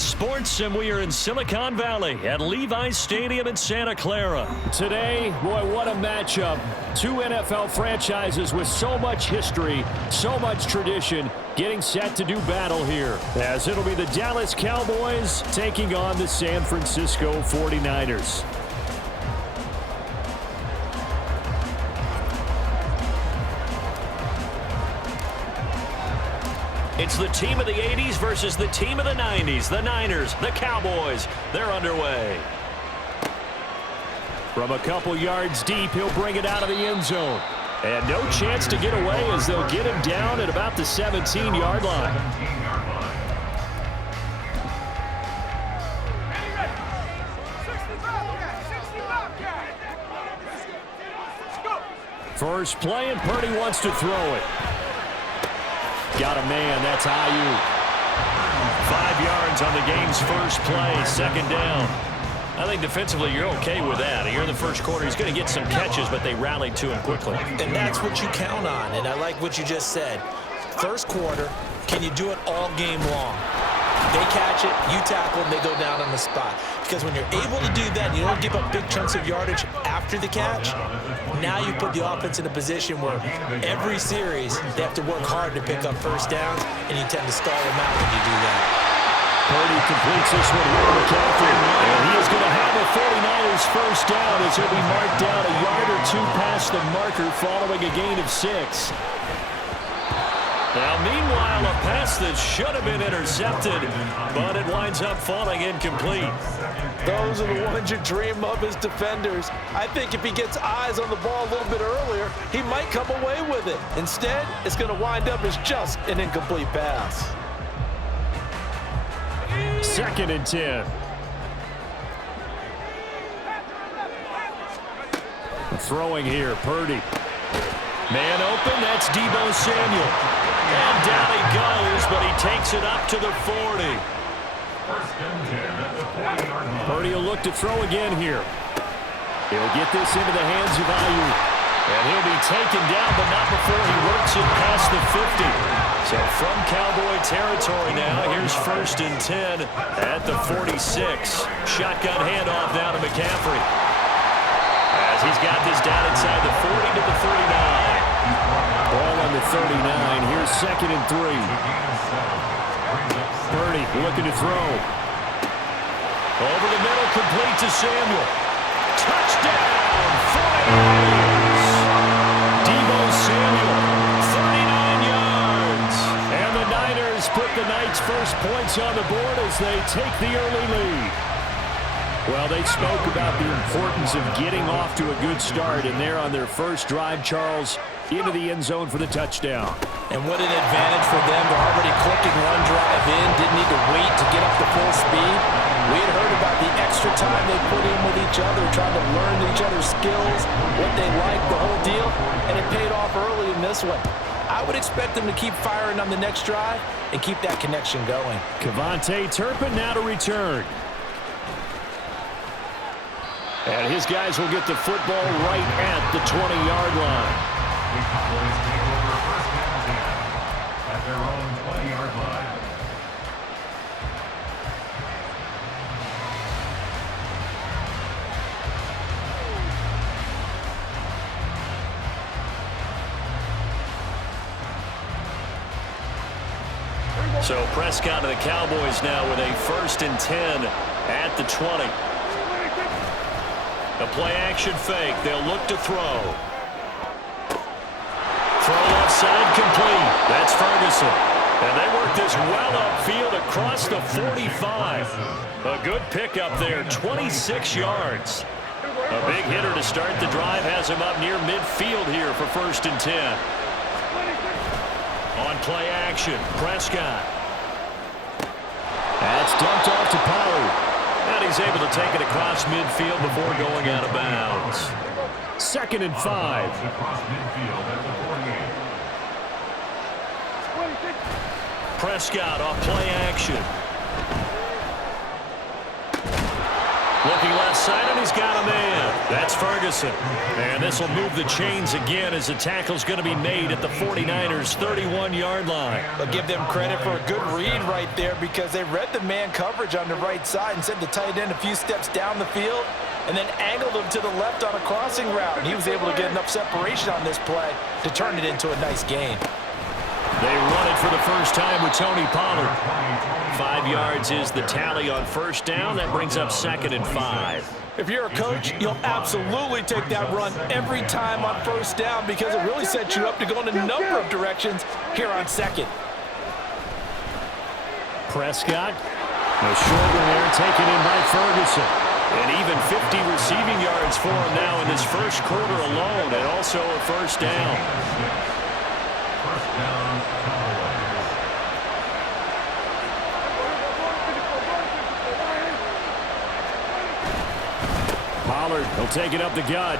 Sports, and we are in Silicon Valley at Levi's Stadium in Santa Clara. Today, boy, what a matchup. Two NFL franchises with so much history, so much tradition, getting set to do battle here, as it'll be the Dallas Cowboys taking on the San Francisco 49ers. It's the team of the 80s versus the team of the 90s. The Niners, the Cowboys, they're underway. From a couple yards deep, he'll bring it out of the end zone. And no chance to get away as they'll get him down at about the 17-yard line. First play, and Purdy wants to throw it. Got a man, that's Ayuk. 5 yards on the game's first play, second down. I think defensively you're okay with that. Here in the first quarter, he's going to get some catches, but they rallied to him quickly. And that's what you count on, and I like what you just said. First quarter, can you do it all game long? They catch it, you tackle, and they go down on the spot. Because when you're able to do that, you don't give up big chunks of yardage after the catch. Now you put the offense in a position where every series they have to work hard to pick up first downs, and you tend to stall them out when you do that. Purdy completes this one here to McCaffrey. And he is going to have a 49ers first down as he'll be marked down a yard or two past the marker following a gain of 6. Now, meanwhile, a pass that should have been intercepted, but it winds up falling incomplete. Those are the ones you dream of as defenders. I think if he gets eyes on the ball a little bit earlier, he might come away with it. Instead, it's going to wind up as just an incomplete pass. 2nd and 10. Throwing here, Purdy. Man open, that's Deebo Samuel. And down he goes, but he takes it up to the 40. Purdy will look to throw again here. He'll get this into the hands of Ayuk. And he'll be taken down, but not before he works it past the 50. So from Cowboy territory now, here's 1st and 10 at the 46. Shotgun handoff now to McCaffrey. As he's got this down inside the 40 to the 39. Ball on the 39. Here's 2nd and 3. Purdy looking to throw. Over the middle, complete to Samuel. Touchdown, 49ers. Deebo Samuel, 39 yards. And the Niners put the Knights' first points on the board as they take the early lead. Well, they spoke about the importance of getting off to a good start, and they're on their first drive, Charles, into the end zone for the touchdown. And what an advantage for them. They're already clicking one drive in, didn't need to wait to get up to full speed. We had heard about the extra time they put in with each other, trying to learn each other's skills, what they like, the whole deal, and it paid off early in this one. I would expect them to keep firing on the next drive and keep that connection going. Kevontae Turpin now to return. And his guys will get the football right at the 20-yard line. The Cowboys take over first and 10 at their own 20-yard line. So Prescott and the Cowboys now with a 1st and 10 at the 20. The play-action fake. They'll look to throw. Throw left side complete. That's Ferguson. And they work this well upfield across the 45. A good pickup there, 26 yards. A big hitter to start the drive has him up near midfield here for 1st and 10. On play action, Prescott. That's dumped off to Pollard. And he's able to take it across midfield before going out of bounds. 2nd and 5. Across midfield at the 48. Prescott off play action. Looking left side, and he's got a man. That's Ferguson. And this will move the chains again as the tackle's going to be made at the 49ers' 31-yard line. But give them credit for a good read right there because they read the man coverage on the right side and sent the tight end a few steps down the field and then angled him to the left on a crossing route. And he was able to get enough separation on this play to turn it into a nice gain. They run it for the first time with Tony Pollard. 5 yards is the tally on first down. That brings up 2nd and 5. If you're a coach, you'll absolutely take that run every time on first down because it really sets you up to go in a number of directions here on 2nd. Prescott, a short one there, taken in by Ferguson. And even 50 receiving yards for him now in this first quarter alone, and also a first down. First down, Cowboys. Pollard, he'll take it up the gut.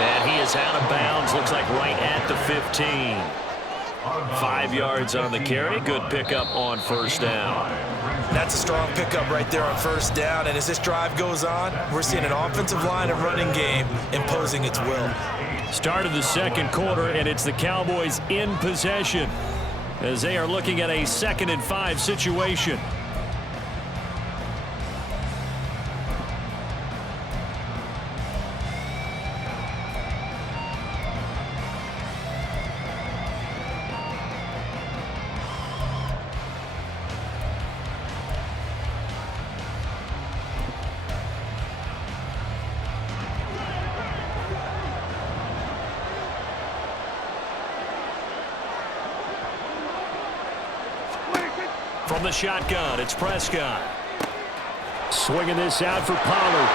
And he is out of bounds, looks like right at the 15. 5 yards on the carry. Good pickup on first down. That's a strong pickup right there on first down. And as this drive goes on, we're seeing an offensive line and running game imposing its will. Start of the second quarter, and it's the Cowboys in possession as they are looking at a 2nd and 5 situation. From the shotgun, it's Prescott. Swinging this out for Pollard.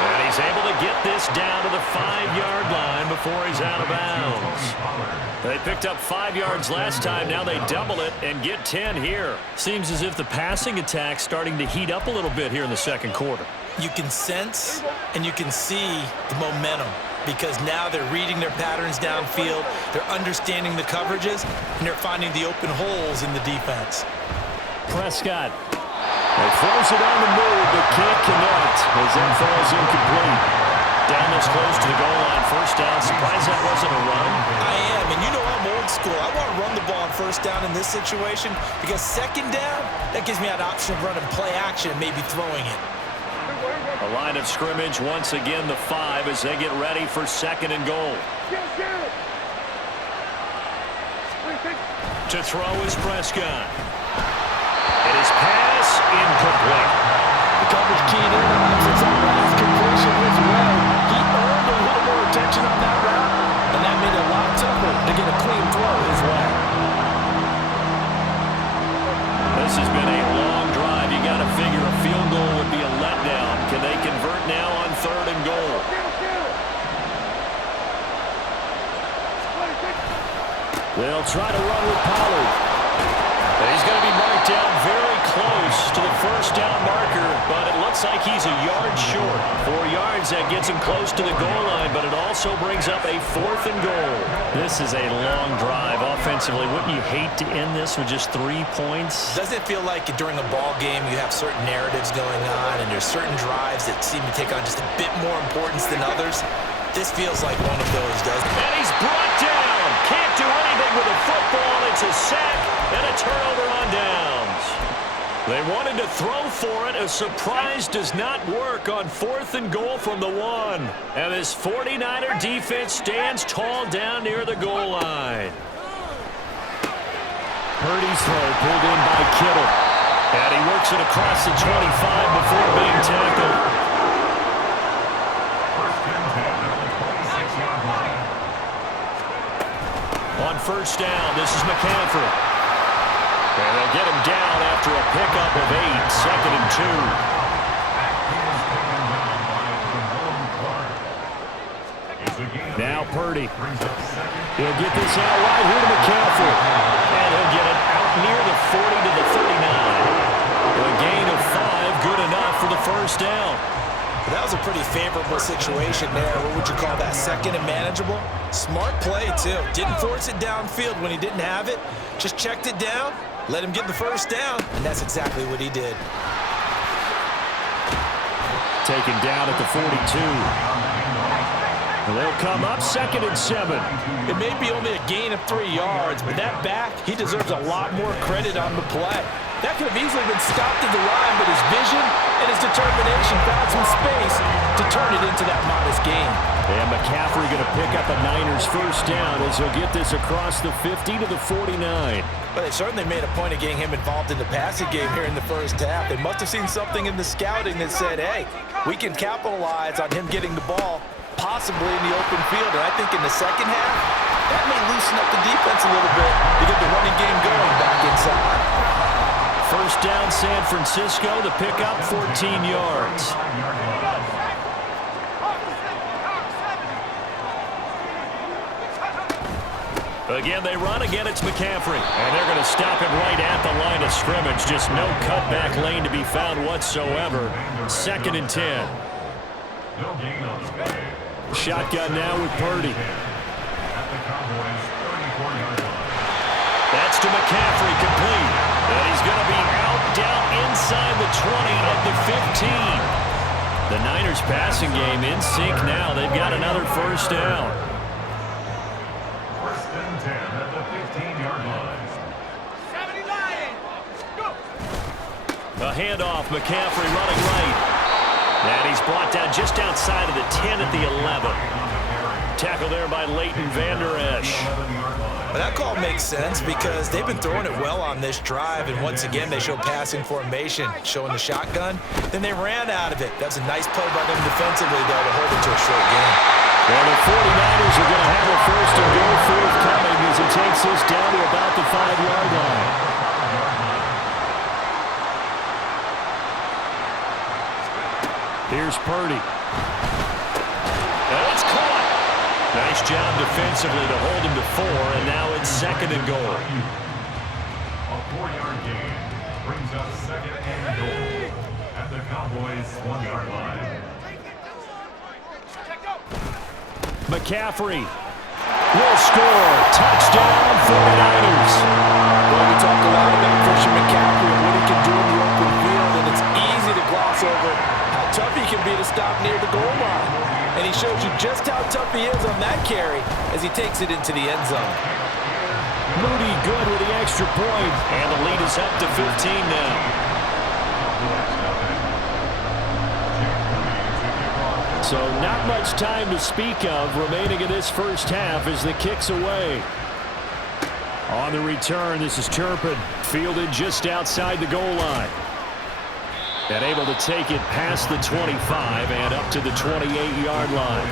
And he's able to get this down to the 5-yard line before he's out of bounds. They picked up 5 yards last time. Now they double it and get 10 here. Seems as if the passing attack's starting to heat up a little bit here in the second quarter. You can sense and you can see the momentum because now they're reading their patterns downfield, they're understanding the coverages, and they're finding the open holes in the defense. Prescott. He throws it on the move, but can't connect as that falls incomplete. Down this close to the goal line, first down. Surprised that wasn't a run. I am, and you know I'm old school. I want to run the ball on first down in this situation because second down, that gives me that option of running play action and maybe throwing it. A line of scrimmage, once again the 5 as they get ready for 2nd and goal. To throw is Prescott. And his pass incomplete. The coverage keyed in on him since that last completion was well. He earned a little more attention on that route, and that made it a lot tougher to get a clean throw his way. This has been a long drive. You got to figure a field goal would be a letdown. Can they convert now on 3rd and goal? They'll try to run with Pollard. And he's going to be marked down very close to the first down marker, but it looks like he's a yard short. 4 yards, that gets him close to the goal line, but it also brings up a 4th and goal. This is a long drive offensively. Wouldn't you hate to end this with just 3 points? Doesn't it feel like during a ball game you have certain narratives going on and there's certain drives that seem to take on just a bit more importance than others? This feels like one of those, doesn't it? And he's brought down. Can't do anything with a football. It's a sack and a turnover on downs. They wanted to throw for it. A surprise does not work on 4th and goal from the 1. And this 49er defense stands tall down near the goal line. Purdy's throw pulled in by Kittle. And he works it across the 25 before being tackled. On first down, this is McCaffrey. And they'll get him down after a pickup of 8, 2nd and 2. Now Purdy. He'll get this out right here to McCaffrey. And he'll get it out near the 40 to the 39. A gain of 5, good enough for the first down. That was a pretty favorable situation there. What would you call that? 2nd and manageable? Smart play, too. Didn't force it downfield when he didn't have it. Just checked it down, let him get the first down, and that's exactly what he did. taken down at the 42. They'll come up 2nd and 7. It may be only a gain of 3 yards, but that back, he deserves a lot more credit on the play. That could have easily been stopped at the line, but his vision and his determination found some space to turn it into that modest gain. And McCaffrey going to pick up a Niners first down as he'll get this across the 50 to the 49. But they certainly made a point of getting him involved in the passing game here in the first half. They must have seen something in the scouting that said, hey, we can capitalize on him getting the ball possibly in the open field. And I think in the second half, that may loosen up the defense a little bit to get the running game going back inside. First down, San Francisco, the pickup, 14 yards. Again, they run. Again, it's McCaffrey. And they're going to stop him right at the line of scrimmage. Just no cutback lane to be found whatsoever. 2nd and 10. Shotgun now with Purdy. That's to McCaffrey, complete. And he's going to be out down inside the 20 of the 15. The Niners passing game in sync now. They've got another first down. First and 10 at the 15-yard line. A handoff, McCaffrey running right. And he's brought down just outside of the 10 at the 11. Tackle there by Leighton Vander Esch. But that call makes sense because they've been throwing it well on this drive, and once again they show passing formation, showing the shotgun. Then they ran out of it. That's a nice play by them defensively, though, to hold it to a short game. Well, the 49ers are going to have a first and goal forthcoming as he takes this down to about the 5-yard line. Here's Purdy. And it's caught. Nice job defensively to hold him to 4, and now it's 2nd and goal. A 4-yard gain brings up 2nd and goal at the Cowboys' 1-yard line. McCaffrey will score. Touchdown, 49ers. Well, we talk a lot about Christian McCaffrey and what he can do in the open field, and it's easy to gloss over how tough he can be to stop near the goal line. And he shows you just how tough he is on that carry as he takes it into the end zone. Moody good with the extra point, and the lead is up to 15 now. So not much time to speak of remaining in this first half as the kick's away. On the return, this is Turpin, fielded just outside the goal line. And able to take it past the 25 and up to the 28-yard line.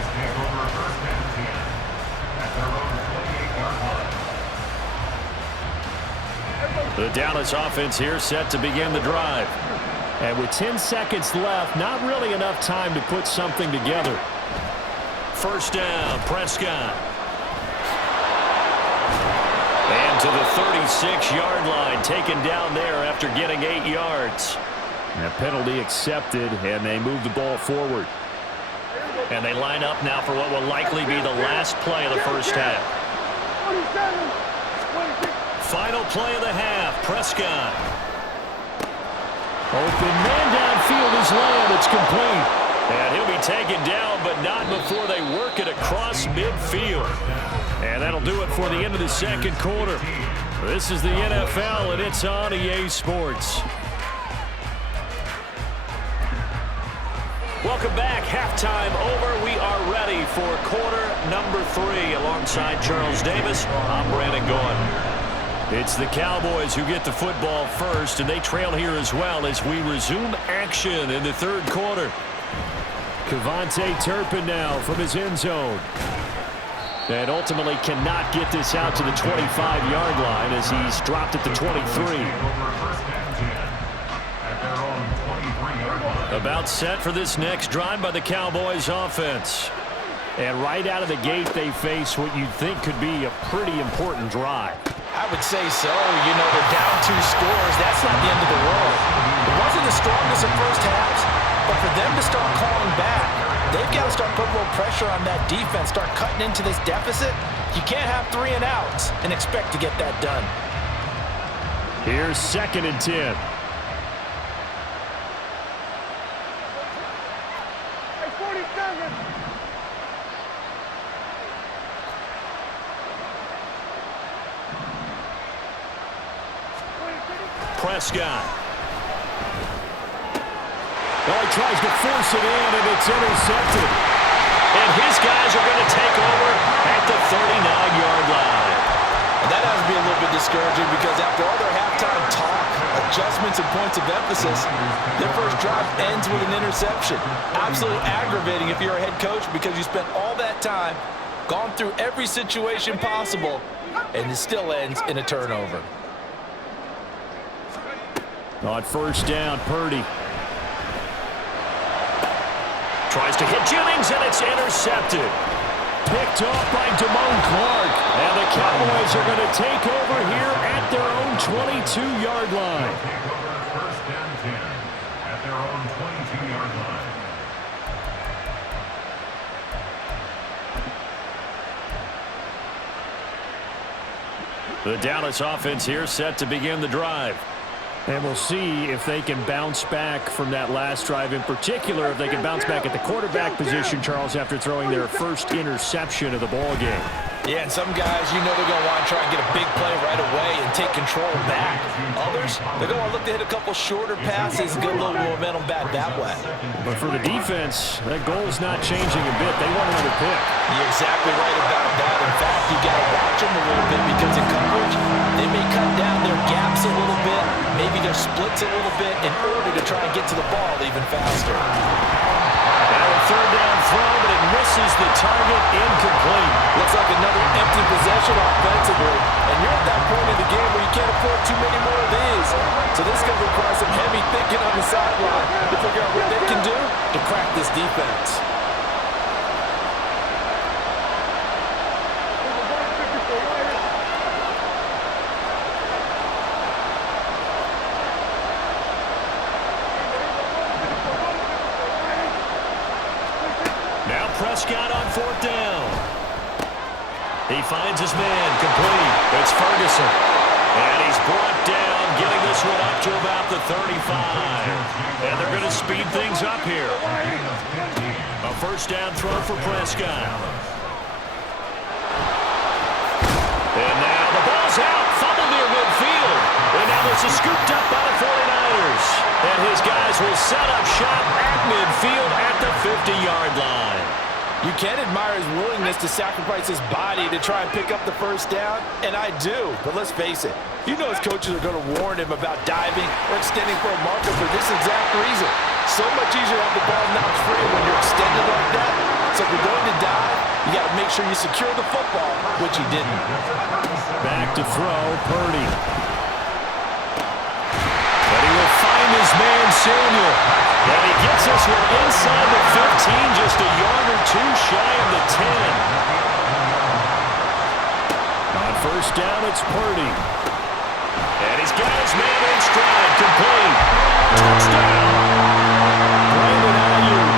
The Dallas offense here set to begin the drive. And with 10 seconds left, not really enough time to put something together. First down, Prescott. And to the 36-yard line, taken down there after getting 8 yards. And a penalty accepted, and they move the ball forward. And they line up now for what will likely be the last play of the first half. Final play of the half, Prescott. Open man downfield is Lamb. It's complete. And he'll be taken down, but not before they work it across midfield. And that'll do it for the end of the second quarter. This is the NFL, and it's on EA Sports. Welcome back. Halftime over. We are ready for quarter number 3. Alongside Charles Davis, I'm Brandon Gaudin. It's the Cowboys who get the football first, and they trail here as well as we resume action in the third quarter. Kevontae Turpin now from his end zone. And ultimately cannot get this out to the 25-yard line as he's dropped at the 23. About set for this next drive by the Cowboys offense. And right out of the gate, they face what you'd think could be a pretty important drive. I would say so. You know, they're down 2 scores. That's not the end of the world. It wasn't the strongest of first halves, but for them to start calling back, they've got to start putting a little pressure on that defense, start cutting into this deficit. You can't have 3 and outs and expect to get that done. Here's 2nd and 10. Prescott. Well, he tries to force it in, and it's intercepted. And his guys are going to take over at the 39-yard line. And that has to be a little bit discouraging because after all their halftime talk, adjustments, and points of emphasis, their first drive ends with an interception. Absolutely aggravating if you're a head coach because you spent all that time, gone through every situation possible, and it still ends in a turnover. On first down, Purdy. Tries to hit Jennings, and it's intercepted. Picked off by Damone Clark. And the Cowboys are going to take over here at their own 22-yard line. Take over first and 10 at their own 22-yard line. The Dallas offense here set to begin the drive. And we'll see if they can bounce back from that last drive. In particular, if they can bounce back at the quarterback position, Charles, after throwing their first interception of the ball game. Yeah, and some guys, you know they're going to want to try and get a big play right away and take control back. Others, they're going to look to hit a couple shorter passes and get a little momentum back that way. But for the defense, that goal's not changing a bit. They want another pick. You're exactly right about that. In fact, you got to watch them a little bit because in coverage, they may cut down their gaps a little bit, maybe their splits a little bit in order to try and get to the ball even faster. Now a third down throw, but it misses the target, incomplete. Looks like another empty possession offensively, and you're at that point in the game where you can't afford too many more of these. So this is going to require some heavy thinking on the sideline to figure out what they can do to crack this defense. Prescott on fourth down. He finds his man, complete. It's Ferguson. And he's brought down, getting this one up to about the 35. And they're going to speed things up here. A first down throw for Prescott. And now the ball's out, fumbled near midfield. And now this is scooped up by the 49ers. And his guys will set up shop at midfield at the 50-yard line. You can admire his willingness to sacrifice his body to try and pick up the first down, and I do. But let's face it, you know his coaches are going to warn him about diving or extending for a marker for this exact reason. So much easier to have the ball knocked free when you're extended like that. So if you're going to dive, you got to make sure you secure the football, which he didn't. Back to throw, Purdy. But he will find his man, Samuel. And he gets this one inside the 15, just a yard or two shy of the 10. On first down, it's Purdy. And he's got his man in stride, complete. Touchdown. Brandon Ayuk,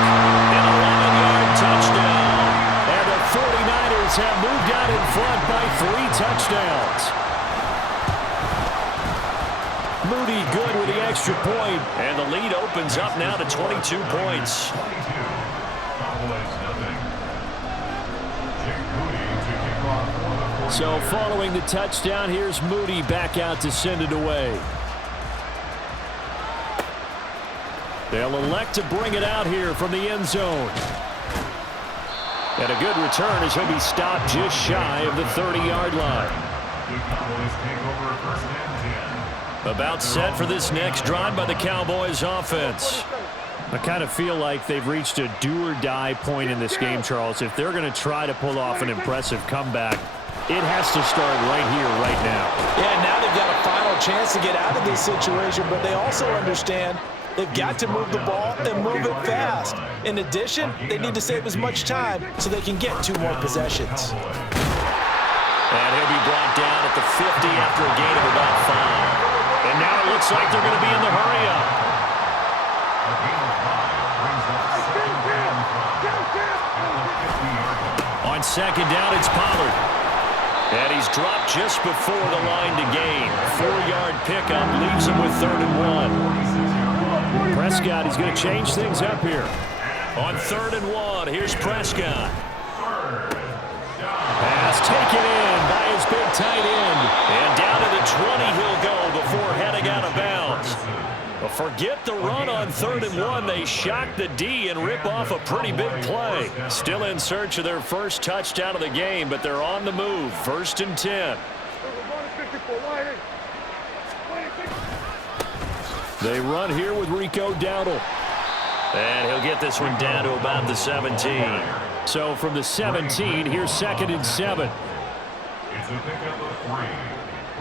an 11-yard touchdown. And the 49ers have moved out in front by 3 touchdowns. Moody good with the extra point, and the lead opens up now to 22 points. So following the touchdown, here's Moody back out to send it away. They'll elect to bring it out here from the end zone. And a good return as he'll be stopped just shy of the 30-yard line. About set for this next drive by the Cowboys offense. I kind of feel like they've reached a do-or-die point in this game, Charles. If they're going to try to pull off an impressive comeback, it has to start right here, right now. Yeah, now they've got a final chance to get out of this situation, but they also understand they've got to move the ball and move it fast. In addition, they need to save as much time so they can get 2 more possessions. And he'll be brought down at the 50 after a gain of about 5. And now it looks like they're going to be in the hurry-up. On second down, it's Pollard. And he's dropped just before the line to gain. 4-yard pickup leaves him with 3rd and 1. Prescott is going to change things up here. On 3rd and 1, here's Prescott. Pass taken in by his big tight end. And down to the 20 he'll go before heading out of bounds. Well, forget the run on 3rd and 1. They shock the D and rip off a pretty big play. Still in search of their first touchdown of the game, but they're on the move. 1st and 10. They run here with Rico Dowdle. And he'll get this one down to about the 17. So from the 17, here's 2nd and 7. It's a pickup of 3.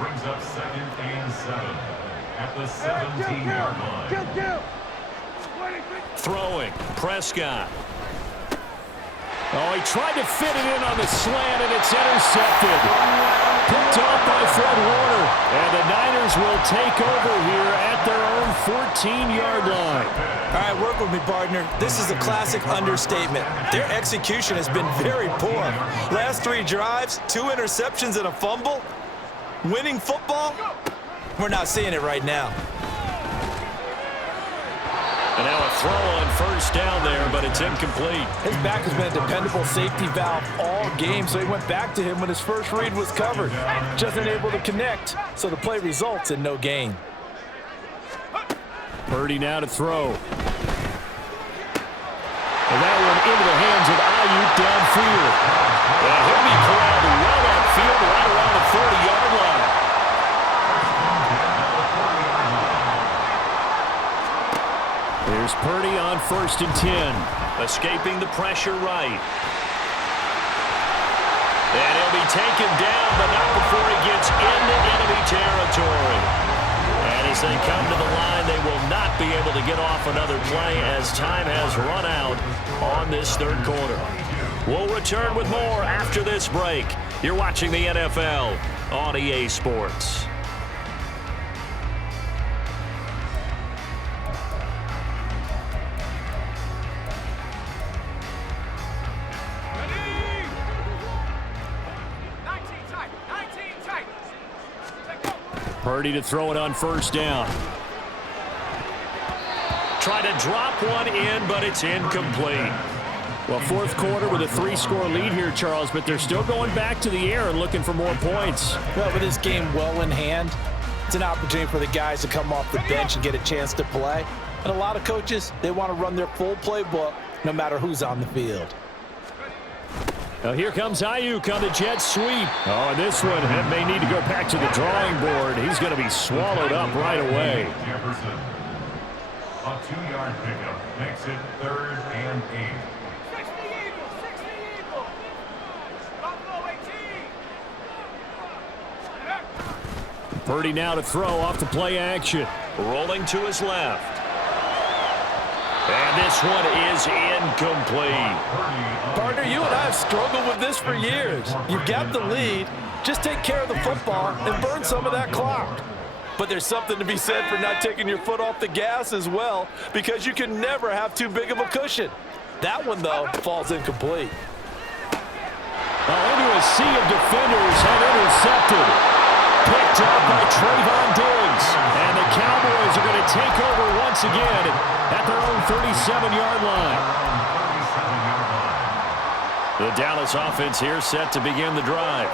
Brings up 2nd and 7 at the 17-yard line. Throwing, Prescott. Oh, he tried to fit it in on the slant, and it's intercepted. Picked off by Fred Warner. And the Niners will take over here at their own 14-yard line. All right, work with me, partner. This is a classic understatement. Their execution has been very poor. Last 3 drives, 2 interceptions and a fumble. Winning football? We're not seeing it right now. And now a throw on 1st down there, but it's incomplete. His back has been a dependable safety valve all game, so he went back to him when his first read was covered. Just unable to connect, so the play results in no gain. Purdy now to throw. And that one into the hands of Ayuk downfield. And he'll be corralled well upfield right around the 40-yard line. Here's Purdy on 1st and 10. Escaping the pressure right. And he'll be taken down, but not before he gets into enemy territory. And as they come to the line, they will not be able to get off another play as time has run out on this 3rd quarter. We'll return with more after this break. You're watching the NFL on EA Sports. Purdy to throw it on 1st down. Try to drop one in, but it's incomplete. Well, 4th quarter with a 3-score lead here, Charles, but they're still going back to the air and looking for more points. Well, with this game well in hand, it's an opportunity for the guys to come off the bench and get a chance to play. And a lot of coaches, they want to run their full playbook no matter who's on the field. Now here comes Ayuk on the jet sweep. Oh, and this one may need to go back to the drawing board. He's going to be swallowed up right away. Jefferson. A 2-yard pickup makes it 3rd and 8. Purdy now to throw off the play action. Rolling to his left. And this one is incomplete. Partner, you and I have struggled with this for years. You've got the lead. Just take care of the football and burn some of that clock. But there's something to be said for not taking your foot off the gas as well, because you can never have too big of a cushion. That one, though, falls incomplete. Well, into a sea of defenders have intercepted. Picked up by Trayvon Diggs. And the Cowboys are going to take over once again at their own 37-yard line. The Dallas offense here set to begin the drive.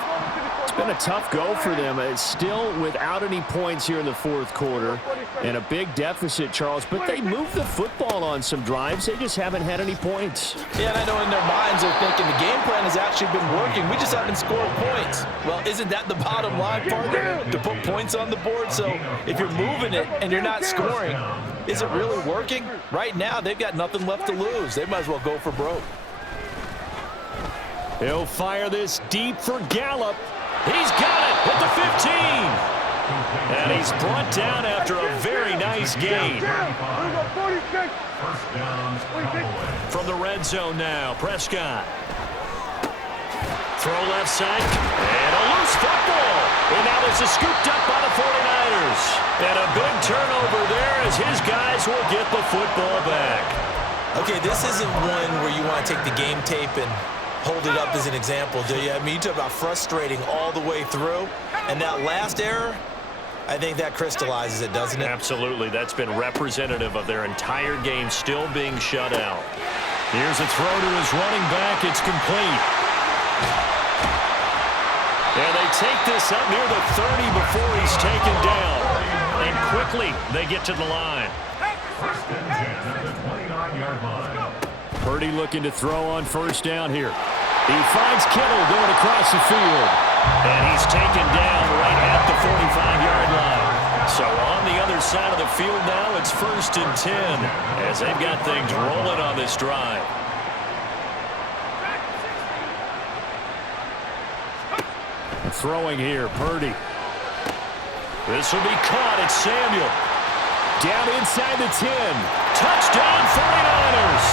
It's been a tough go for them. It's still without any points here in the 4th quarter and a big deficit, Charles, but they moved the football on some drives. They just haven't had any points. Yeah, and I know in their minds they're thinking the game plan has actually been working. We just haven't scored points. Well, isn't that the bottom line, partner? To put points on the board. So if you're moving it and you're not scoring, is it really working? Right now, they've got nothing left to lose. They might as well go for broke. He'll fire this deep for Gallup. He's got it at the 15. And he's brought down after a very nice gain. From the red zone now, Prescott. Throw left side. And a loose football. And now this is scooped up by the 49ers. And a big turnover there as his guys will get the football back. Okay, this isn't one where you want to take the game tape and hold it up as an example, do you? I mean, you talk about frustrating all the way through. And that last error, I think that crystallizes it, doesn't it? Absolutely. That's been representative of their entire game still being shut out. Here's a throw to his running back. It's complete. And they take this up near the 30 before he's taken down. and quickly they get to the line. First and 10 at the 29-yard line. Purdy looking to throw on first down here. He finds Kittle going across the field. And he's taken down right at the 45-yard line. So on the other side of the field now, it's first and 10 as they've got things rolling on this drive. Throwing here, Purdy. This will be caught. It's Samuel. Down inside the 10. Touchdown 49ers.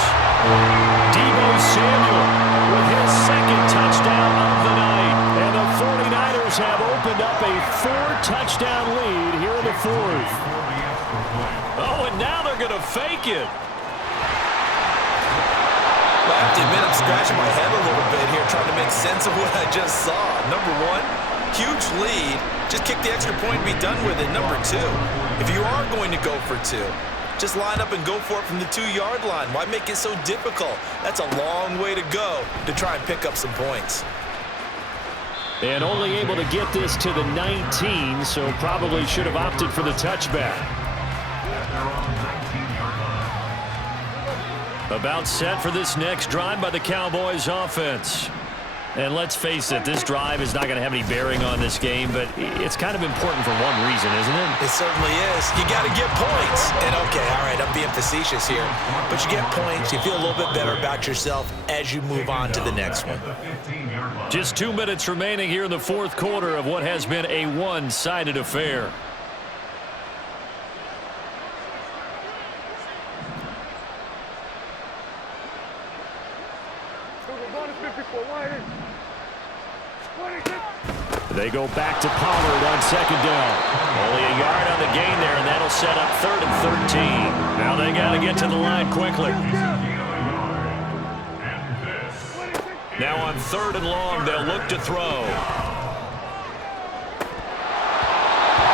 Deebo Samuel with his second touchdown of the night. And the 49ers have opened up a 4-touchdown lead here in the fourth. Oh, and now they're going to fake it. Well, I have to admit, I'm scratching my head a little bit here trying to make sense of what I just saw. Number one, huge lead. Just kick the extra point and be done with it. Number two, if you are going to go for two, just line up and go for it from the 2-yard line. Why make it so difficult? That's a long way to go to try and pick up some points. And only able to get this to the 19, so probably should have opted for the touchback. About set for this next drive by the Cowboys offense. And let's face it, this drive is not going to have any bearing on this game, but it's kind of important for one reason, isn't it? It certainly is. You got to get points. And okay, all right, I'm being facetious here. But you get points, you feel a little bit better about yourself as you move on to the next one. Just 2 minutes remaining here in the fourth quarter of what has been a one-sided affair. They go back to Pollard on second down. Only a yard on the gain there, and that'll set up 3rd and 13. Now they got to get to the line quickly. Now on 3rd and long, they'll look to throw.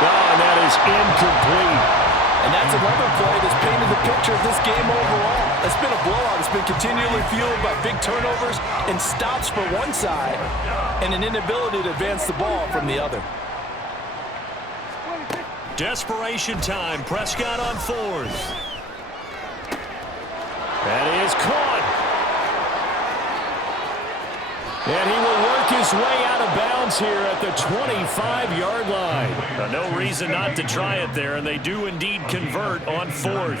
Oh, and that is incomplete. And that's another play that's painted the picture of this game overall. It's been a blowout. It's been continually fueled by big turnovers and stops for one side and an inability to advance the ball from the other. Desperation time. Prescott on 4th. That is caught. And he will work his way out of bounds here at the 25-yard line. No reason not to try it there, and they do indeed convert on 4th.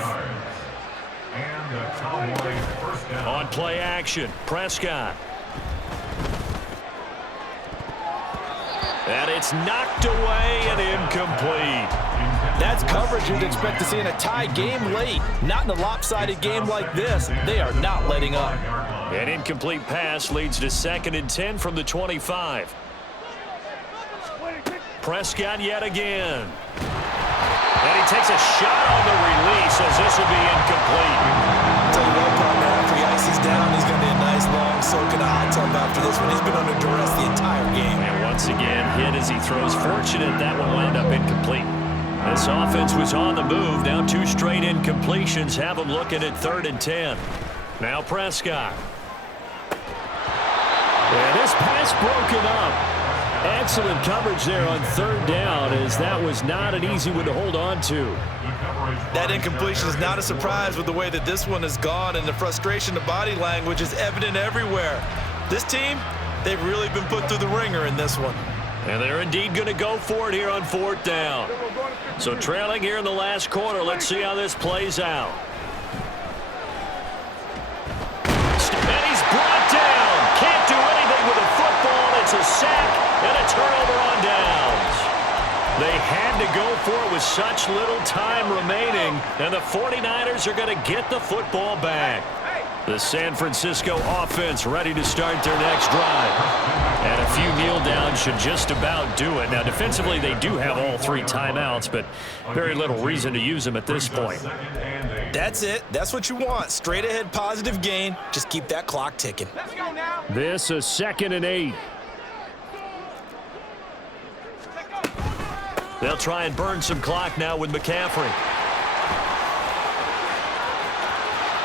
On play action, Prescott. And it's knocked away and incomplete. That's coverage you'd expect to see in a tie game late. Not in a lopsided game like this. They are not letting up. An incomplete pass leads to 2nd and 10 from the 25. Prescott yet again. And he takes a shot on the release as this will be incomplete. Tell you what, partner, after he ices down, he's going to be a nice long soak in a hot tub after this one. He's been under duress the entire game. And once again, hit as he throws. Fortunate that one wound up incomplete. This offense was on the move. Now 2 straight incompletions have them looking at 3rd and 10. Now Prescott. And this pass broken up. Excellent coverage there on 3rd down, as that was not an easy one to hold on to. That incompletion is not a surprise with the way that this one has gone, and the frustration of body language is evident everywhere. This team, they've really been put through the ringer in this one. And they're indeed going to go for it here on 4th down. So trailing here in the last quarter, let's see how this plays out. And he's brought down. Can't do anything with a football. It's a sack and a turnover on downs. They had to go for it with such little time remaining, and the 49ers are going to get the football back. The San Francisco offense ready to start their next drive. And a few kneel downs should just about do it. Now, defensively, they do have all 3 timeouts, but very little reason to use them at this point. That's it. That's what you want. Straight ahead positive gain. Just keep that clock ticking. Let's go now. This is 2nd and 8. They'll try and burn some clock now with McCaffrey.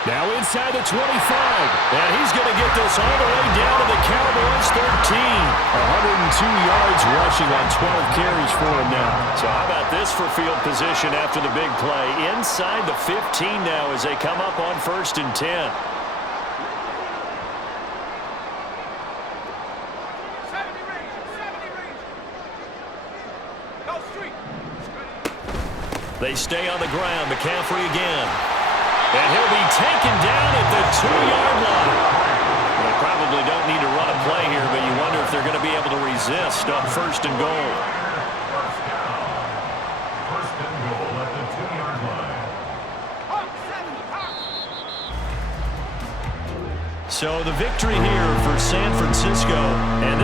Now inside the 25, and he's going to get this all the way down to the Cowboys' 13. 102 yards rushing on 12 carries for him now. So how about this for field position after the big play? Inside the 15 now as they come up on 1st and 10. They stay on the ground. McCaffrey again. And he'll be taken down at the 2-yard line. They probably don't need to run a play here, but you wonder if they're going to be able to resist on 1st and goal. First and goal at the 2-yard line. So the victory here for San Francisco. And